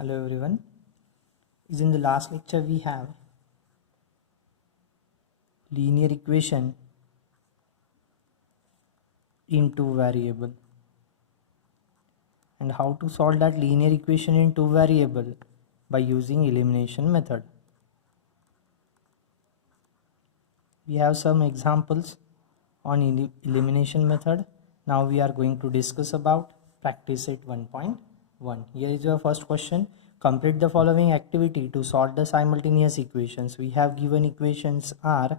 Hello everyone. Is in the last lecture we have linear equation in two variable and how to solve that linear equation in two variable by using elimination method. We have some examples on elimination method. Now we are going to discuss about practice set 1.1. Here is your first question. Complete the following activity to solve the simultaneous equations. We have given equations are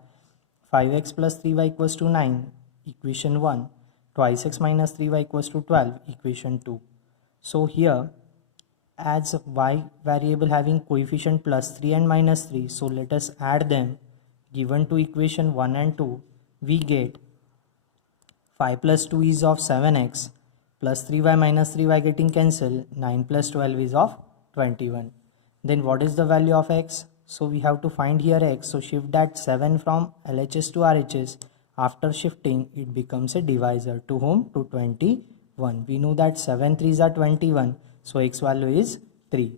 5x plus 3y equals to 9, equation 1, twice x minus 3y equals to 12, equation 2. So here, as y variable having coefficient plus 3 and minus 3, so let us add them. Given to equation 1 and 2, we get 5 plus 2 is of 7x, plus 3y minus 3y getting cancelled, 9 plus 12 is of 21. Then what is the value of x? So we have to find here x. So shift that 7 from LHS to RHS. After shifting, it becomes a divisor. To whom? To 21. We know that 7 3s are 21. So x value is 3.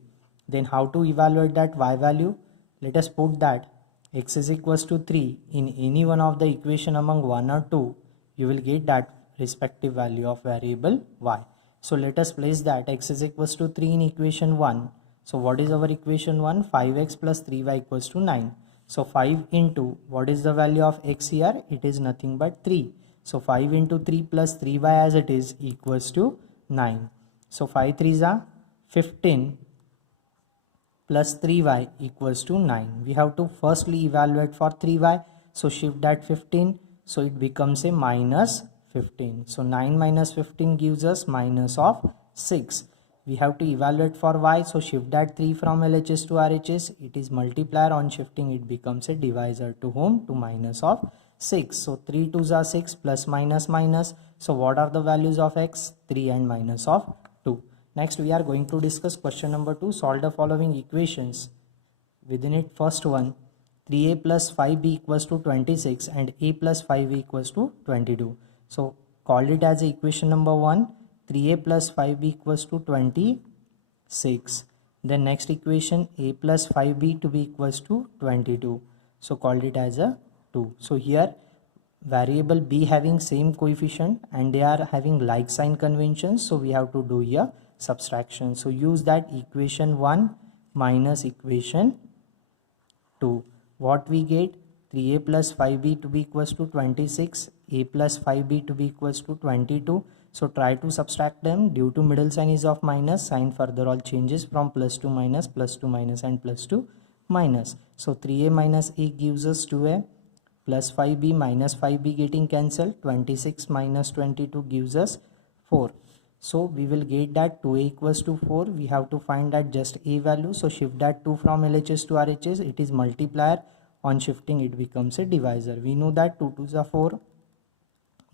Then how to evaluate that y value? Let us put that x is equals to 3 in any one of the equation among 1 or 2. You will get that respective value of variable y. So let us place that x is equals to 3 in equation 1. So what is our equation 1? 5x plus 3y equals to 9. So 5 into, what is the value of x here? It is nothing but 3. So 5 into 3 plus 3y as it is equals to 9. So 5 3s are 15 plus 3y equals to 9. We have to firstly evaluate for 3y. So shift that 15. So it becomes a minus 15. So 9 minus 15 gives us minus of 6. We have to evaluate for y. So shift that 3 from LHS to RHS. It is multiplier. On shifting it becomes a divisor. To whom? To minus of 6. So 3 2s are 6 plus minus minus. So what are the values of x? 3 and minus of 2. Next we are going to discuss question number 2. Solve the following equations. Within it, first one, 3a plus 5b equals to 26 and a plus 5b equals to 22. So called it as equation number 1. 3a plus 5b equals to 26. Then next equation, a plus 5b to be equals to 22. So called it as a 2. So here variable b having same coefficient and they are having like sign conventions. So we have to do here subtraction. So use that equation 1 minus equation 2. What we get? 3a plus 5b to be equals to 26, a plus 5b to be equals to 22. So try to subtract them. Due to middle sign is of minus, sign further all changes from plus to minus and plus to minus. So 3a minus a gives us 2a, plus 5b minus 5b getting cancelled, 26 minus 22 gives us 4. So we will get that 2a equals to 4. We have to find that just a value. So shift that 2 from LHS to RHS. It is multiplier. On shifting it becomes a divisor. We know that 2 2s are 4.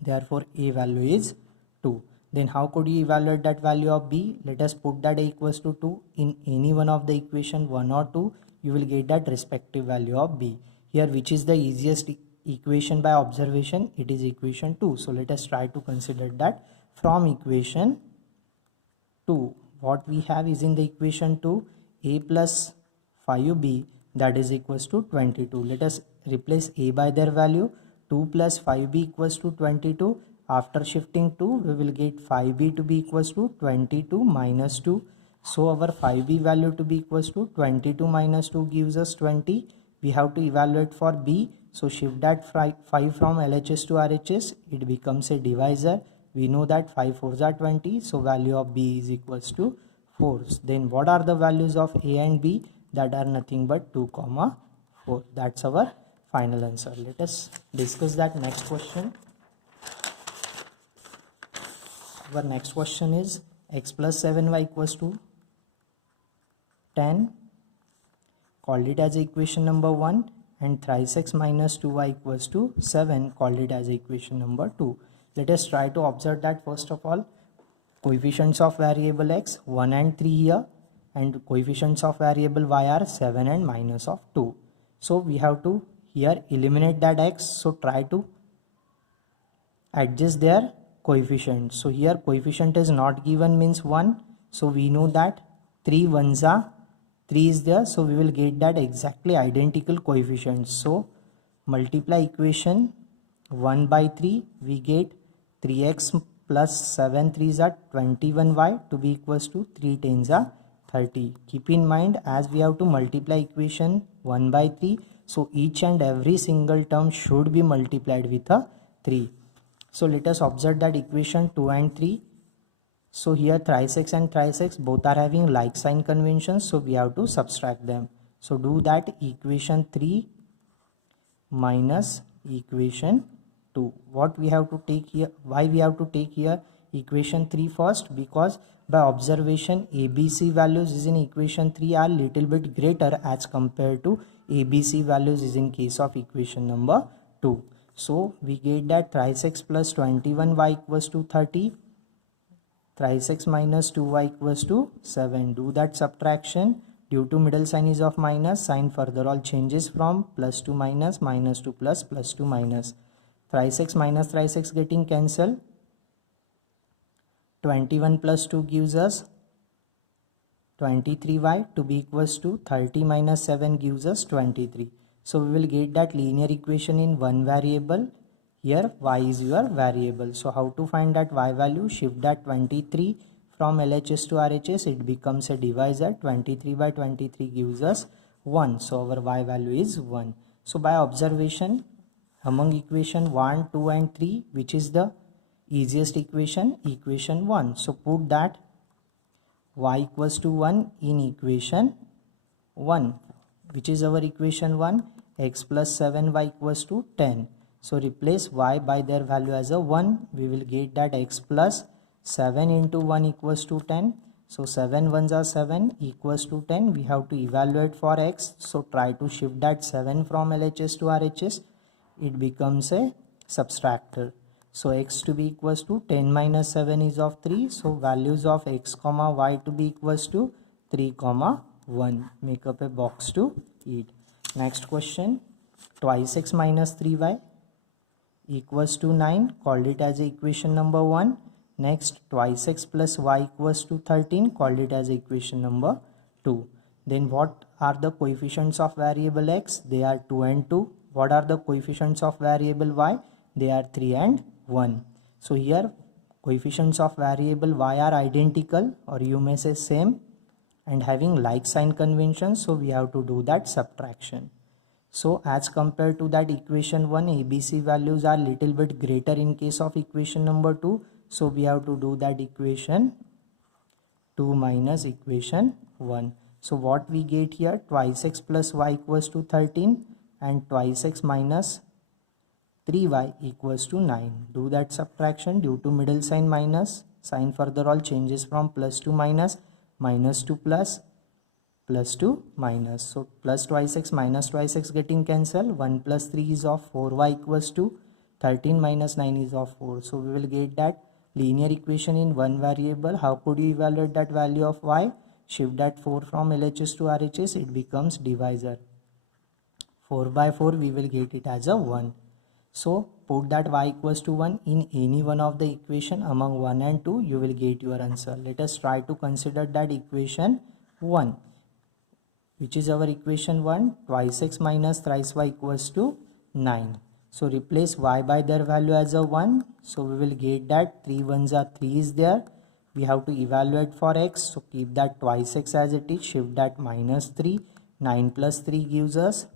Therefore a value is 2. Then how could you evaluate that value of b? Let us put that a equals to 2 in any one of the equation 1 or 2. You will get that respective value of b. Here which is the easiest equation by observation? It is equation 2. So let us try to consider that. From equation 2, what we have is in the equation 2, a plus 5b that is equals to 22. Let us replace a by their value. 2 plus 5b equals to 22. After shifting 2, we will get 5b to be equals to 22 minus 2. So our 5b value to be equals to 22 minus 2 gives us 20. We have to evaluate for b. So shift that 5 from LHS to RHS. It becomes a divisor. We know that 5 4s are 20. So value of b is equals to 4. Then what are the values of a and b? That are nothing but 2 comma 4. That's our final answer. Let us discuss that next question. Our next question is x plus 7y equals to 10. Called it as equation number 1, and thrice x minus 2y equals to 7. Called it as equation number 2. Let us try to observe that first of all. Coefficients of variable x 1 and 3 here, and coefficients of variable y are 7 and minus of 2. So we have to here eliminate that x. So try to adjust their coefficient. So here coefficient is not given means 1. So we know that 3 ones are 3 is there, so we will get that exactly identical coefficients. So multiply equation 1 by 3, we get 3x plus 7 3s are 21y to be equals to 3 10s are 30. Keep in mind, as we have to multiply equation 1 by 3, so each and every single term should be multiplied with a 3. So let us observe that equation 2 and 3. So here thrice x and thrice x both are having like sign conventions, so we have to subtract them. So do that, equation 3 minus equation 2. What we have to take here, why we have to take here equation 3 first? Because by observation ABC values is in equation 3 are little bit greater as compared to ABC values is in case of equation number 2. So we get that thrice x plus 21y equals to 30. Thrice x minus 2y equals to 7. Do that subtraction. Due to middle sign is of minus, sign further all changes from plus to minus, minus to plus, plus to minus. Thrice x getting cancelled. 21 plus 2 gives us 23y to be equals to 30 minus 7 gives us 23. So we will get that linear equation in one variable. Here y is your variable. So how to find that y value? Shift that 23 from LHS to RHS. It becomes a divisor. 23 by 23 gives us 1. So our y value is 1. So by observation, among equation 1, 2 and 3, which is the easiest equation? Equation 1. So put that y equals to 1 in equation 1. Which is our equation 1? X plus 7y equals to 10. So replace y by their value as a 1. We will get that x plus 7 into 1 equals to 10. So 7 ones are 7 equals to 10. We have to evaluate for x. So try to shift that 7 from LHS to RHS. It becomes a subtractor. So x to be equals to 10 minus 7 is of 3. So values of x comma y to be equals to 3 comma 1. Make up a box to eat. Next question. Twice x minus 3y equals to 9. Called it as equation number 1. Next, twice x plus y equals to 13. Called it as equation number 2. Then what are the coefficients of variable x? They are 2 and 2. What are the coefficients of variable y? They are 3 and 1. So here coefficients of variable y are identical, or you may say same, and having like sign convention, so we have to do that subtraction. So as compared to that equation 1, ABC values are little bit greater in case of equation number 2. So we have to do that equation 2 minus equation 1. So what we get here? Twice x plus y equals to 13 and twice x minus 3y equals to 9. Do that subtraction. Due to middle sign minus, sign further all changes from plus to minus, minus to plus, plus to minus. So plus twice x minus twice x getting cancelled. 1 plus 3 is of 4y equals to 13 minus 9 is of 4. So we will get that linear equation in one variable. How could you evaluate that value of y? Shift that 4 from LHS to RHS. It becomes divisor. 4 by 4 we will get it as a 1. So put that y equals to 1 in any one of the equation among 1 and 2. You will get your answer. Let us try to consider that equation 1. Which is our equation 1? Twice x minus thrice y equals to 9. So replace y by their value as a 1. So we will get that 3 ones are 3 is there. We have to evaluate for x. So keep that twice x as it is. Shift that minus 3. 9 plus 3 gives us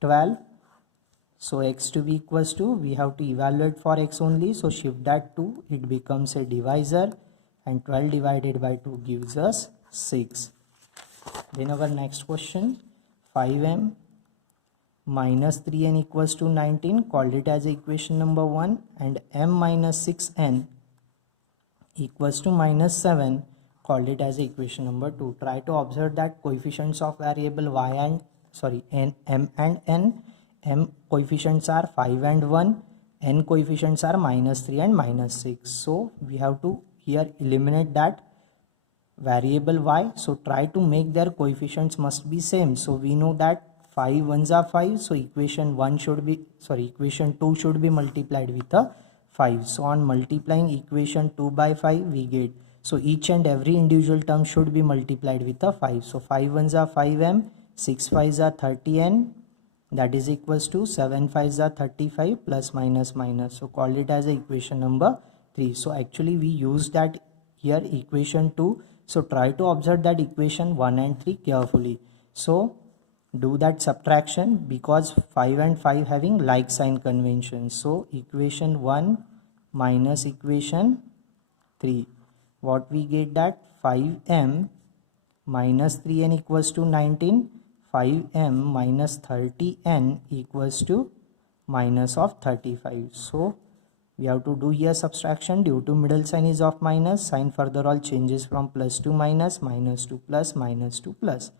12. So x to be equals to, we have to evaluate for x only. So shift that 2. It becomes a divisor. And 12 divided by 2 gives us 6. Then our next question, 5m minus 3n equals to 19, called it as equation number 1, and m minus 6n equals to minus 7, called it as equation number 2. Try to observe that coefficients of variable y and m and n. M coefficients are 5 and 1, n coefficients are minus 3 and minus 6. So we have to here eliminate that variable y. So try to make their coefficients must be same. So we know that 5 ones are 5. So equation 2 should be multiplied with a 5. So on multiplying equation 2 by 5 we get So each and every individual term should be multiplied with a 5. So 5 ones are 5m, 6 5s are 30n, that is equals to 7 5s are 35 plus minus minus. So call it as equation number 3. So actually we use that here equation 2. So try to observe that equation 1 and 3 carefully. So do that subtraction because 5 and 5 having like sign convention. So equation 1 minus equation 3. What we get that 5m minus 3n equals to 19. 5m minus 30n equals to minus of 35. So we have to do here subtraction. Due to middle sign is of minus, sign further all changes from plus to minus, minus to plus, minus to plus.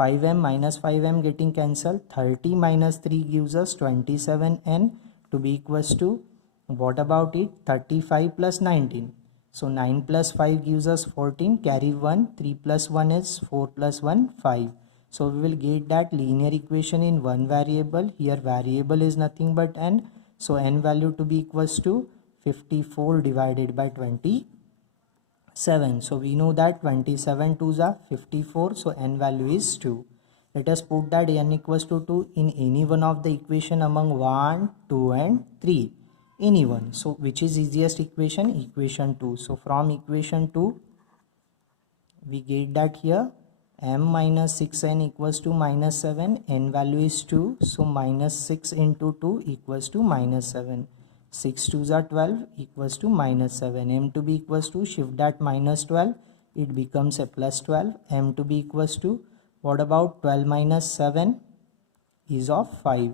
5m minus 5m getting cancelled. 30 minus 3 gives us 27n to be equals to, what about it, 35 plus 19. So 9 plus 5 gives us 14, carry 1, 3 plus 1 is 4 plus 1, 5. So we will get that linear equation in one variable. Here variable is nothing but n. So n value to be equals to 54 divided by 27. So we know that 27 2s are 54. So n value is 2. Let us put that n equals to 2 in any one of the equation among 1, 2 and 3. Any one. So which is easiest equation? Equation 2. So from equation 2 we get that here m minus 6n equals to minus 7, n value is 2, so minus 6 into 2 equals to minus 7, 6 2s are 12 equals to minus 7, m to be equals to, shift that minus 12, it becomes a plus 12, m to be equals to, what about 12 minus 7 is of 5.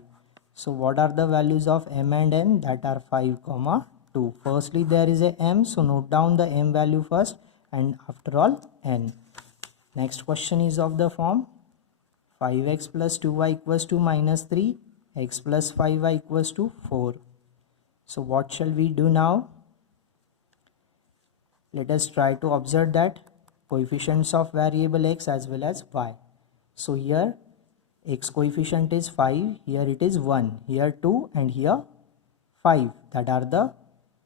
So what are the values of m and n? That are 5 comma 2. Firstly there is a m, so note down the m value first and after all n. Next question is of the form 5x plus 2y equals to minus 3, x plus 5y equals to 4. So what shall we do now? Let us try to observe that coefficients of variable x as well as y. So here x coefficient is 5, here it is 1, here 2 and here 5. That are the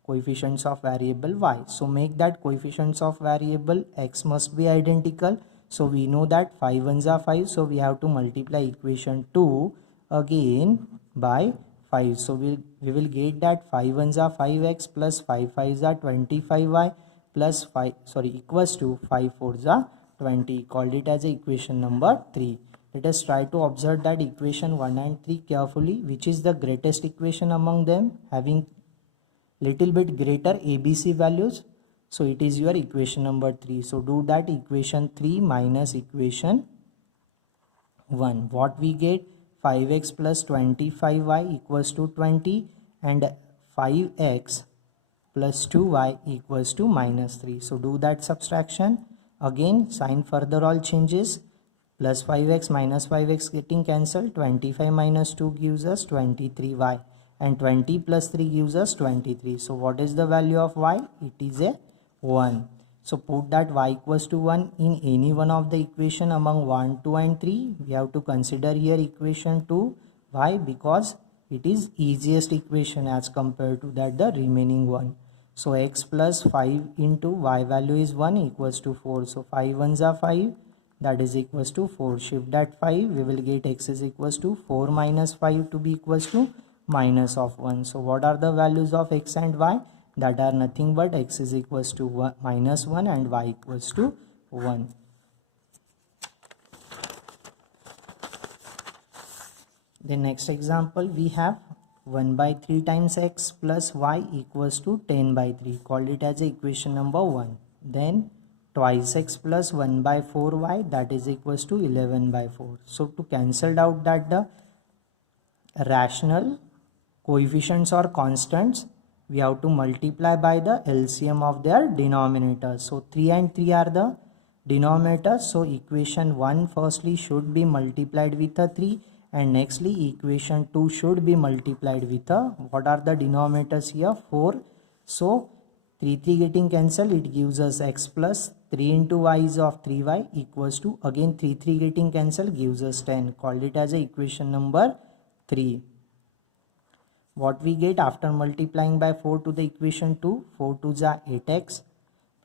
coefficients of variable y. So make that coefficients of variable x must be identical. So we know that 5 ones are 5. So we have to multiply equation 2 again by 5. So we will get that 5 ones are 5x plus 5 5s are 25y plus 5 equals to 5 4s are 20. Called it as a equation number 3. Let us try to observe that equation 1 and 3 carefully. Which is the greatest equation among them, having little bit greater ABC values? So it is your equation number 3. So do that equation 3 minus equation 1. What we get? 5x plus 25y equals to 20 and 5x plus 2y equals to minus 3. So do that subtraction. Again sign further all changes. Plus 5x minus 5x getting cancelled. 25 minus 2 gives us 23y. And 20 plus 3 gives us 23. So what is the value of y? It is a 1. So put that y equals to 1 in any one of the equation among 1, 2 and 3. We have to consider here equation 2. Why? Because it is easiest equation as compared to that the remaining one. So x plus 5 into y value is 1 equals to 4. So 5 ones are 5. That is equals to 4. Shift that 5. We will get x is equals to 4 minus 5 to be equals to minus of 1. So what are the values of x and y? That are nothing but x is equals to 1, minus 1 and y equals to 1. The next example we have 1 by 3 times x plus y equals to 10 by 3. Called it as equation number 1. Then twice x plus 1 by 4y, that is equals to 11 by 4. So to cancel out that the rational coefficients or constants, we have to multiply by the LCM of their denominators. So 3 and 3 are the denominators. So equation 1 firstly should be multiplied with a 3 and nextly equation 2 should be multiplied with a, what are the denominators here? 4. So 3 getting cancelled, it gives us x plus 3 into y is of 3y equals to, again 3 getting cancelled gives us 10. Called it as a equation number 3. What we get after multiplying by 4 to the equation 2? 4 2s are 8x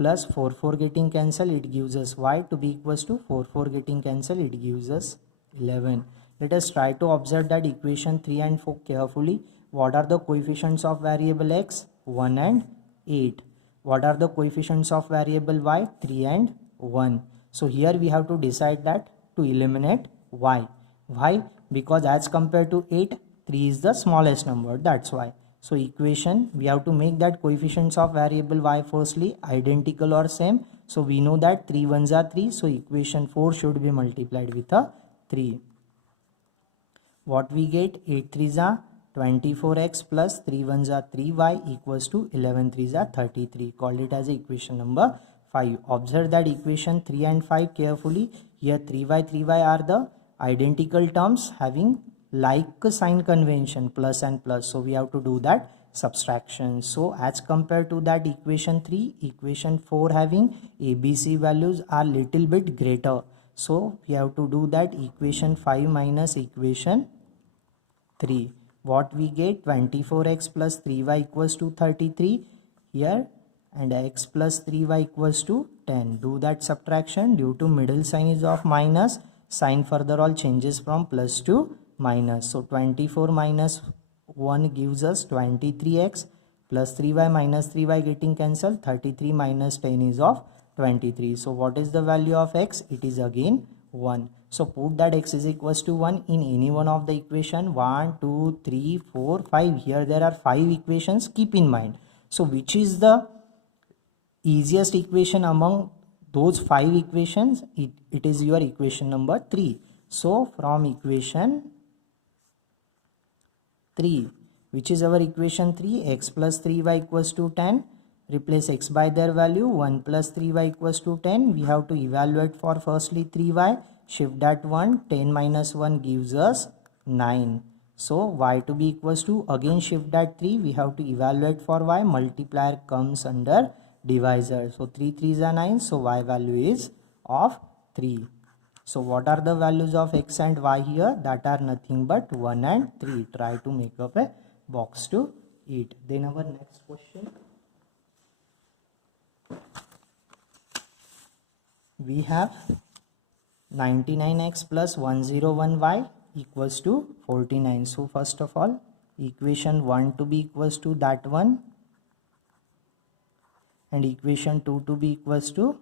plus 4 getting cancel, it gives us y to be equals to 4 getting cancel, it gives us 11. Let us try to observe that equation 3 and 4 carefully. What are the coefficients of variable x? 1 and 8. What are the coefficients of variable y? 3 and 1. So here we have to decide that to eliminate y. Why? Because as compared to 8, 3 is the smallest number, that's why. So equation, we have to make that coefficients of variable y firstly identical or same. So we know that 3 ones are 3, so equation 4 should be multiplied with a 3. What we get? 8 3s are 24x plus 3 ones are 3y equals to 11 3s are 33. Called it as equation number 5. Observe that equation 3 and 5 carefully. Here 3y are the identical terms having like sign convention, plus and plus. So we have to do that subtraction. So as compared to that equation 3, equation 4 having ABC values are little bit greater. So we have to do that equation 5 minus equation 3. What we get? 24x plus 3y equals to 33 here, and x plus 3y equals to 10. Do that subtraction. Due to middle sign is of minus, sign further all changes from plus to minus. So 24 minus 1 gives us 23x plus 3y minus 3y getting cancelled. 33 minus 10 is of 23. So what is the value of x? It is again 1. So put that x is equals to 1 in any one of the equation. 1, 2, 3, 4, 5. Here there are 5 equations. Keep in mind. So which is the easiest equation among those 5 equations? It is your equation number 3. So from equation 3, which is our equation 3, x plus 3y equals to 10. Replace x by their value. 1 plus 3y equals to 10. We have to evaluate for firstly 3y. Shift that 1. 10 minus 1 gives us 9. So y to be equals to, again shift that 3. We have to evaluate for y. Multiplier comes under divisor. So 3 3s are 9. So y value is of 3. So what are the values of x and y here? That are nothing but 1 and 3. Try to make up a box to it. Then our next question. We have 99x plus 101y equals to 49. So first of all, equation 1 to be equals to that one, and equation 2 to be equals to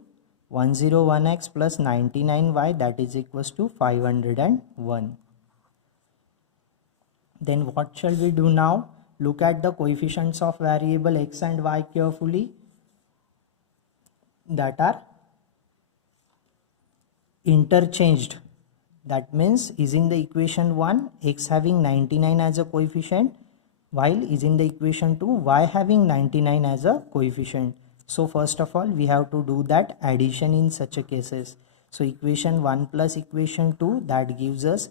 101x plus 99y, that is equals to 501. Then what shall we do now? Look at the coefficients of variable x and y carefully, that are interchanged. That means is in the equation 1 x having 99 as a coefficient, while is in the equation 2 y having 99 as a coefficient. So first of all we have to do that addition in such a cases. So equation 1 plus equation 2, that gives us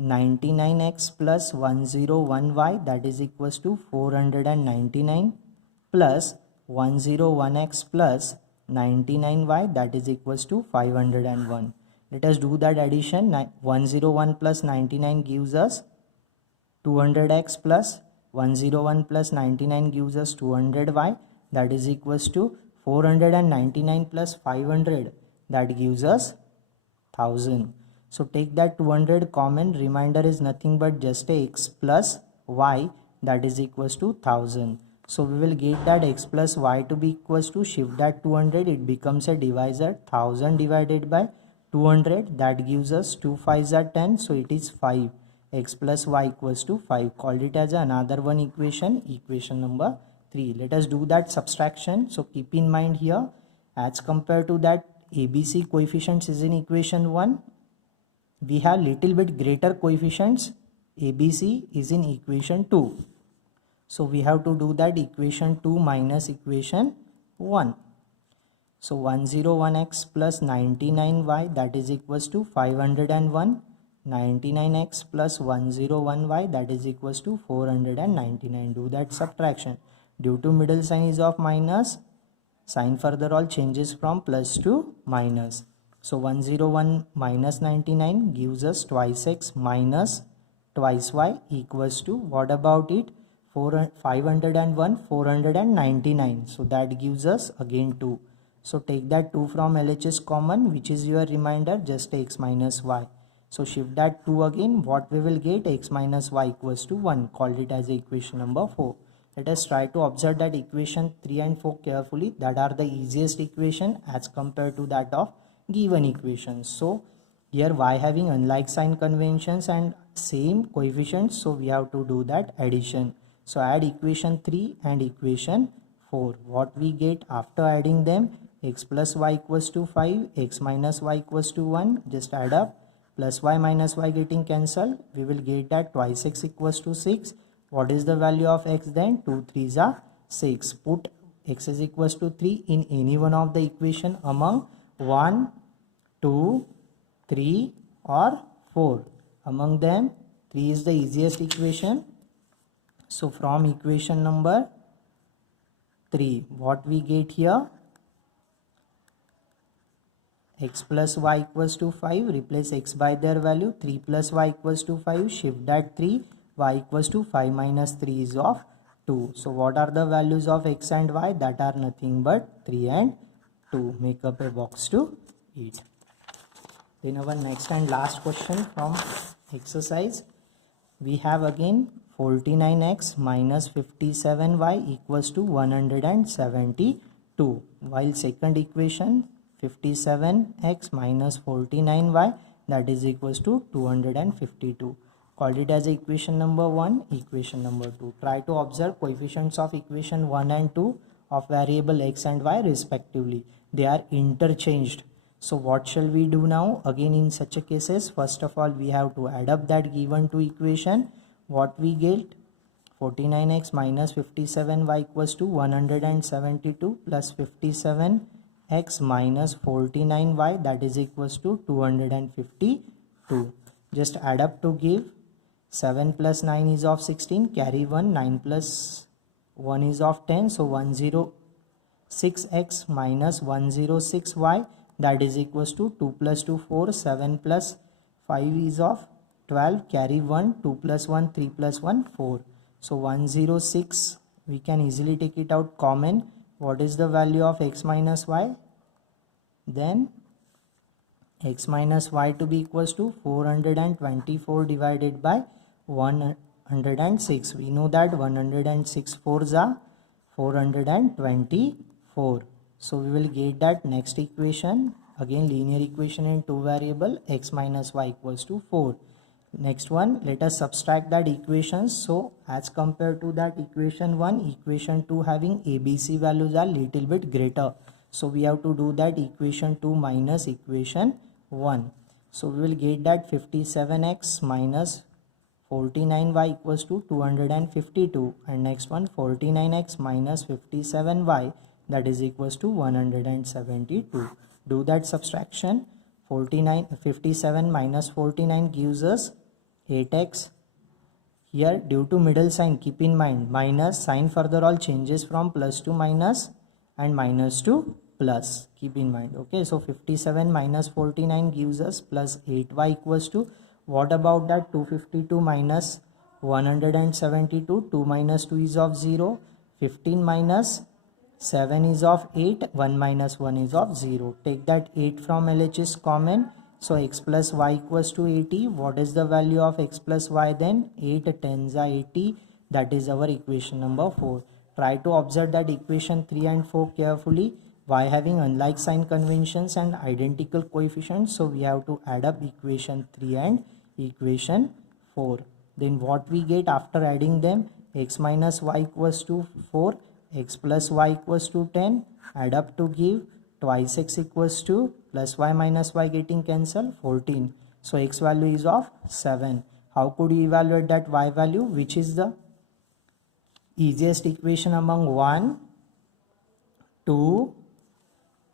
99x plus 101y, that is equals to 499, plus 101x plus 99y, that is equals to 501. Let us do that addition. 101 plus 99 gives us 200x plus 101 plus 99 gives us 200y, that is equals to 499 plus 500, that gives us 1000. So take that 200 common, remainder is nothing but just a x plus y, that is equals to 1000. So we will get that x plus y to be equals to, shift that 200, it becomes a divisor. 1000 divided by 200, that gives us 2 5s are 10, so it is 5. X plus y equals to 5. Called it as another one equation, equation number 3. Let us do that subtraction. So keep in mind here, as compared to that ABC coefficients is in equation 1, we have little bit greater coefficients. ABC is in equation 2. So we have to do that equation 2 minus equation 1. So 101x plus 99y, that is equals to 501. 99x plus 101y, that is equals to 499. Do that subtraction. Due to middle sign is of minus, sign further all changes from plus to minus. So 101 minus 99 gives us twice x minus twice y equals to, what about it? 501, 499. So that gives us again 2. So take that 2 from LHS common, which is your reminder, just x minus y. So shift that 2 again, what we will get, x minus y equals to 1, called it as equation number 4. Let us try to observe that equation 3 and 4 carefully. That are the easiest equation as compared to that of given equations. So here y having unlike sign conventions and same coefficients, so we have to do that addition. So add equation 3 and equation 4. What we get after adding them, x plus y equals to 5, x minus y equals to 1, just add up, plus y minus y getting cancelled, we will get that twice x equals to 6. What is the value of x then? 2 3s are 6. Put x is equals to 3 in any one of the equation among 1, 2, 3 or 4. Among them 3 is the easiest equation. So from equation number 3, what we get here, x plus y equals to 5, replace x by their value, 3 plus y equals to 5, shift that 3, y equals to 5 minus 3 is of 2. So what are the values of x and y? That are nothing but 3 and 2. Make up a box to it. Then our next and last question from exercise, we have again 49x minus 57y equals to 172, while second equation 57x minus 49y, that is equals to 252. Called it as equation number 1, equation number 2. Try to observe coefficients of equation 1 and 2 of variable x and y respectively. They are interchanged. So what shall we do now? Again in such a cases, first of all we have to add up that given two equation. What we get, 49x minus 57y equals to 172 plus 57x minus 49y, that is equals to 252. Just add up to give 7 plus 9 is of 16, carry 1, 9 plus 1 is of 10, so 106x minus 106y, that is equals to 2 plus 2 4, 7 plus 5 is of 12, carry 1, 2 plus 1 3 plus 1 4. So 106, we can easily take it out common. What is the value of x minus y? Then x minus y to be equals to 424 divided by 106. We know that 106 fours are 424. So we will get that next equation, again linear equation in two variable, x minus y equals to 4. Next one, let us subtract that equations. So as compared to that equation 1, equation 2 having ABC values are little bit greater. So we have to do that equation 2 minus equation 1. So we will get that 57x minus 49y equals to 252, and next one 49x minus 57y, that is equals to 172. Do that subtraction. 57 minus 49 gives us 8x. Here due to middle sign, keep in mind minus sign further all changes from plus to minus and minus to plus, keep in mind. Okay, so 57 minus 49 gives us plus 8y equals to, what about that 252 minus 172, 2 minus 2 is of 0, 15 minus 7 is of 8, 1 minus 1 is of 0. Take that 8 from LHS common. So x plus y equals to 80. What is the value of x plus y then? 8 tens are 80. That is our equation number 4. Try to observe that equation 3 and 4 carefully. Y having unlike sign conventions and identical coefficients. So we have to add up equation 3 and equation 4. Then what we get after adding them? X minus y equals to 4. X plus y equals to 10, add up to give twice x equals to, plus y minus y getting cancelled, 14. So x value is of 7. How could you evaluate that y value? Which is the easiest equation among 1, 2,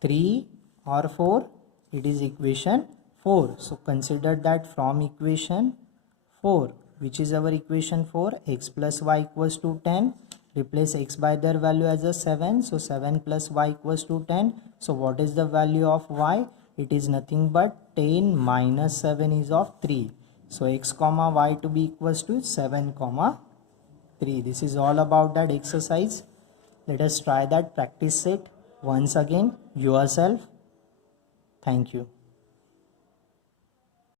3 or 4? It is equation 4. So consider that from equation 4. Which is our equation 4? X plus y equals to 10. Replace x by their value as a 7. So 7 plus y equals to 10. So what is the value of y? It is nothing but 10 minus 7 is of 3. So x comma y to be equals to 7 comma 3. This is all about that exercise. Let us try that. Practice it once again yourself. Thank you.